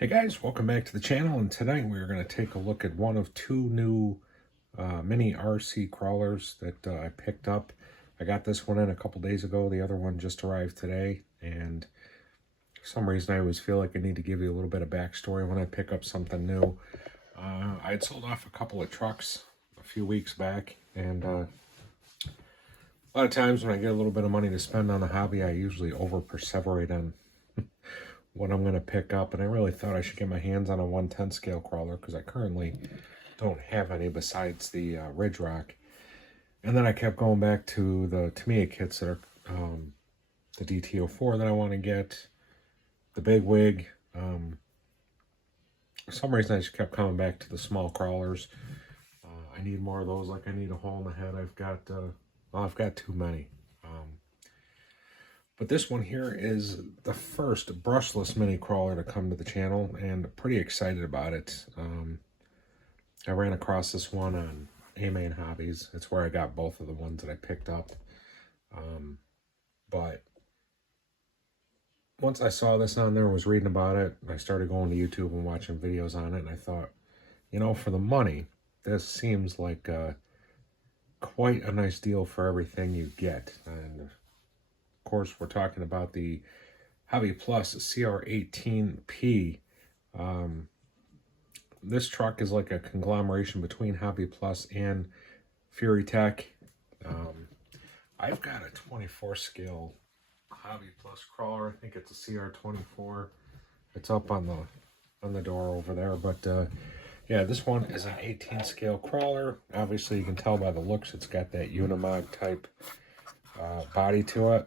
Hey guys, welcome back to the channel, and tonight we're going to take a look at one of two new mini RC crawlers that I picked up. I got this one in a couple days ago, the other one just arrived today, and for some reason I always feel like I need to give you a little bit of backstory when I pick up something new. I had sold off a couple of trucks a few weeks back, and a lot of times when I get a little bit of money to spend on a hobby, I usually over-perseverate on what I'm going to pick up, and I really thought I should get my hands on a 1/10 scale crawler because I currently don't have any besides the Ridge Rock. And then I kept going back to the Tamiya kits that are the DT04 that I want to get, the Big Wig. For some reason I just kept coming back to the small crawlers. I need more of those, like I need a hole in the head. I've got too many. But this one here is the first brushless mini crawler to come to the channel, and pretty excited about it. I ran across this one on A-Main Hobbies. It's where I got both of the ones that I picked up. But once I saw this on there, was reading about it, I started going to YouTube and watching videos on it, and I thought, you know, for the money, this seems like quite a nice deal for everything you get. And of course, we're talking about the HobbyPlus CR-18P. This truck is like a conglomeration between HobbyPlus and Furitek. I've got a 24 scale HobbyPlus crawler. I think it's a CR-24. It's up on the door over there. But yeah, this one is an 18 scale crawler. Obviously, you can tell by the looks, it's got that Unimog type body to it.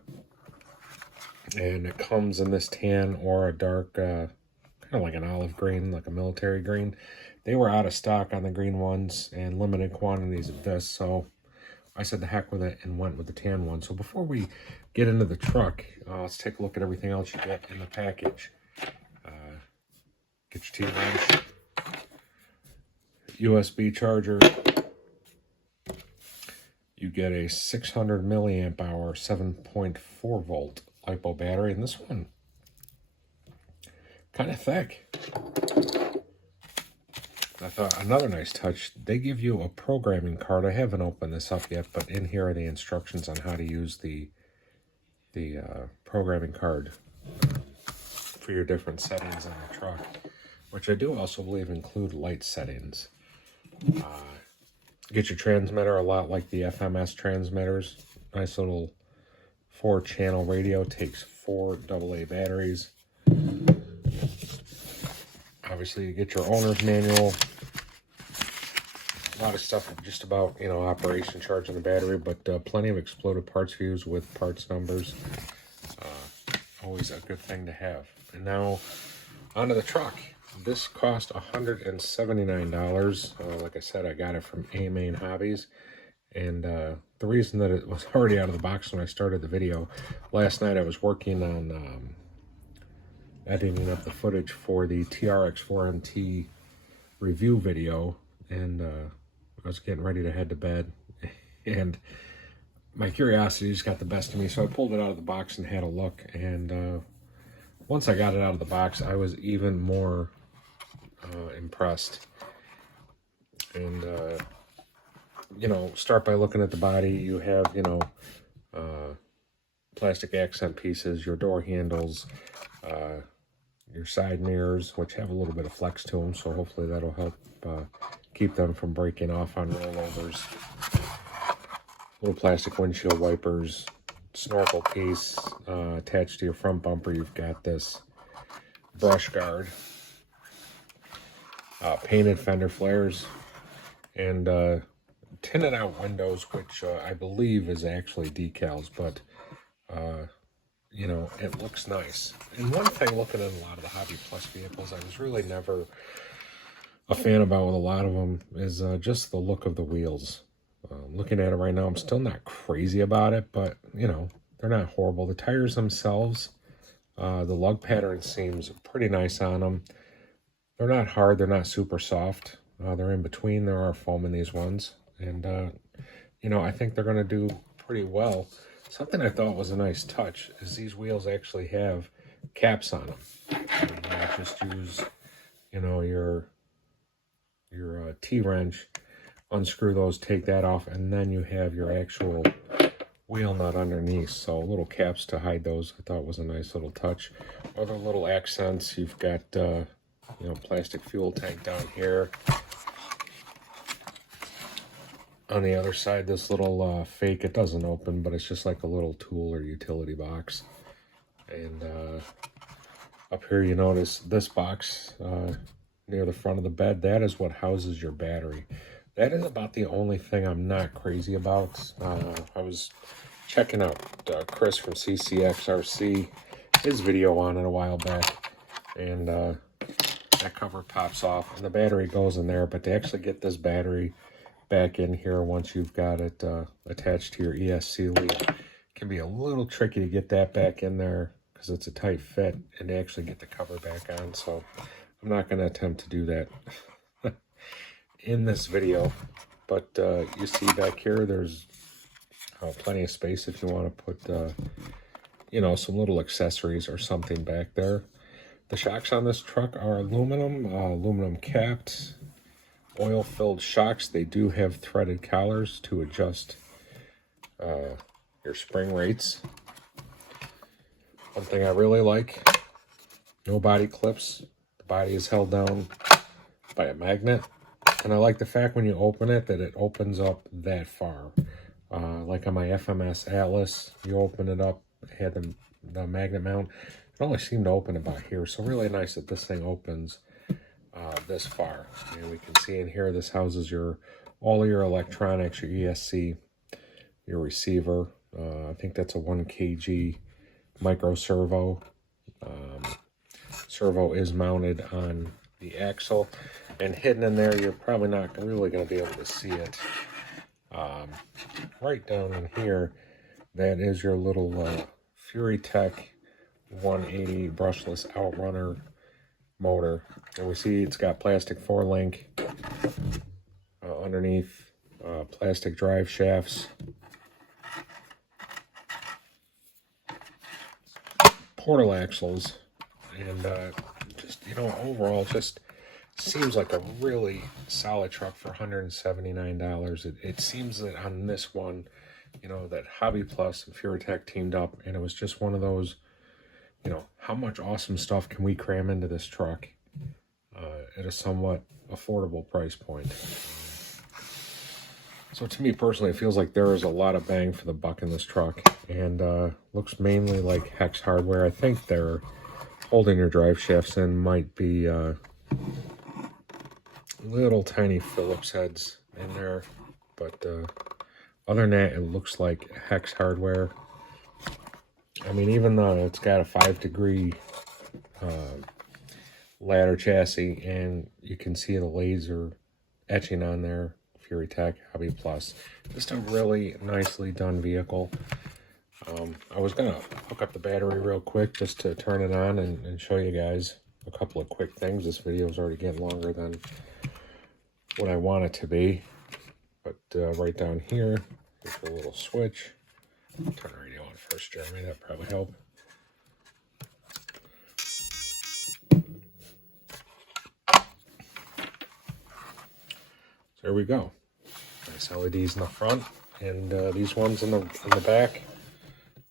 And it comes in this tan or a dark, kind of like an olive green, like a military green. They were out of stock on the green ones and limited quantities of this, so I said the heck with it and went with the tan one. So before we get into the truck, let's take a look at everything else you get in the package. Get your T-wrench, USB charger. You get a 600 milliamp hour, 7.4 volt LiPo battery, and this one kind of thick. I thought another nice touch, they give you a programming card. I haven't opened this up yet, but in here are the instructions on how to use the programming card for your different settings on the truck, which I do also believe include light settings. Get your transmitter, a lot like the FMS transmitters. Nice little 4-channel radio, takes 4 AA batteries. Obviously, you get your owner's manual. A lot of stuff just about, you know, operation, charging the battery, but plenty of exploded parts views with parts numbers. Always a good thing to have. And now, onto the truck. This cost $179. Like I said, I got it from A-Main Hobbies. And the reason that it was already out of the box when I started the video, last night I was working on editing up the footage for the TRX4MT review video, and I was getting ready to head to bed, and my curiosity just got the best of me, so I pulled it out of the box and had a look. And once I got it out of the box, I was even more impressed. And you know, start by looking at the body. You have, you know, plastic accent pieces, your door handles, your side mirrors, which have a little bit of flex to them, so hopefully that'll help keep them from breaking off on rollovers. Little plastic windshield wipers, snorkel piece attached to your front bumper. You've got this brush guard, painted fender flares, and tinted out windows, which I believe is actually decals, but you know, it looks nice. And one thing, looking at a lot of the HobbyPlus vehicles, I was really never a fan about with a lot of them is just the look of the wheels. Looking at it right now, I'm still not crazy about it, but you know, they're not horrible. The tires themselves, the lug pattern seems pretty nice on them. They're not hard, they're not super soft. They're in between. There are foam in these ones. And, you know, I think they're going to do pretty well. Something I thought was a nice touch is these wheels actually have caps on them. And I just use you know, your T-wrench, unscrew those, take that off, and then you have your actual wheel nut underneath. So little caps to hide those, I thought was a nice little touch. Other little accents, you've got, you know, plastic fuel tank down here. On the other side, this little fake, it doesn't open, but it's just like a little tool or utility box. And up here, you notice this box near the front of the bed, that is what houses your battery. That is about the only thing I'm not crazy about. I was checking out Chris from CCXRC, his video on it a while back, and that cover pops off and the battery goes in there, but to actually get this battery back in here once you've got it attached to your ESC lead, can be a little tricky to get that back in there because it's a tight fit, and to actually get the cover back on. So I'm not going to attempt to do that in this video. But you see back here, there's plenty of space if you want to put you know, some little accessories or something back there. The shocks on this truck are aluminum capped, oil-filled shocks. They do have threaded collars to adjust your spring rates. One thing I really like, no body clips. The body is held down by a magnet. And I like the fact when you open it that it opens up that far. Like on my FMS Atlas, you open it up, it had the magnet mount. It only seemed to open about here. So really nice that this thing opens this far. And we can see in here, this houses all your electronics, your ESC, your receiver. I think that's a 1 kg micro servo. Servo is mounted on the axle, and hidden in there, you're probably not really going to be able to see it. Right down in here, that is your little Furitek 180 brushless outrunner motor, and we see it's got plastic 4-link underneath, plastic drive shafts, portal axles, and just, you know, overall just seems like a really solid truck for $179. It seems that on this one, you know, that HobbyPlus and Furitek teamed up, and it was just one of those, you know, how much awesome stuff can we cram into this truck at a somewhat affordable price point. So to me personally, it feels like there is a lot of bang for the buck in this truck, and looks mainly like hex hardware. I think they're holding your drive shafts in might be little tiny Phillips heads in there, but other than that, it looks like hex hardware. I mean, even though it's got a 5-degree ladder chassis, and you can see the laser etching on there, Furitek HobbyPlus. Just a really nicely done vehicle. I was gonna hook up the battery real quick just to turn it on and show you guys a couple of quick things. This video is already getting longer than what I want it to be, but right down here, there's a little switch. Turn the radio on first, Jeremy, that probably help. There we go. Nice LEDs in the front, and these ones in the back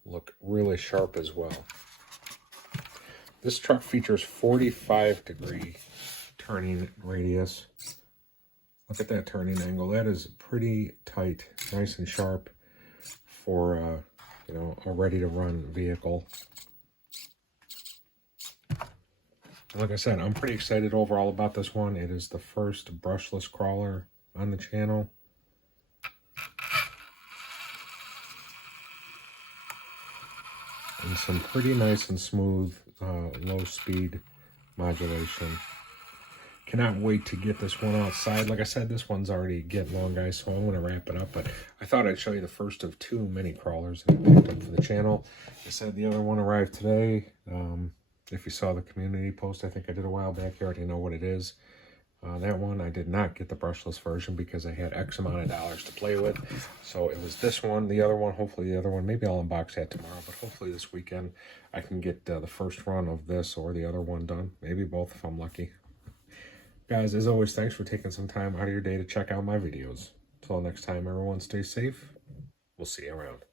look really sharp as well. This truck features 45-degree turning radius. Look at that turning angle. That is pretty tight, nice and sharp for you know, a ready-to-run vehicle. Like I said, I'm pretty excited overall about this one. It is the first brushless crawler on the channel. And some pretty nice and smooth low-speed modulation. Cannot wait to get this one outside. Like I said, this one's already getting long, guys, so I'm going to wrap it up. But I thought I'd show you the first of 2 mini crawlers that I picked up for the channel. I said the other one arrived today. If you saw the community post, I think I did a while back, you already know what it is. That one, I did not get the brushless version because I had X amount of dollars to play with. So it was this one, the other one, hopefully the other one. Maybe I'll unbox that tomorrow, but hopefully this weekend I can get the first run of this or the other one done. Maybe both if I'm lucky. Guys, as always, thanks for taking some time out of your day to check out my videos. Until next time, everyone, stay safe. We'll see you around.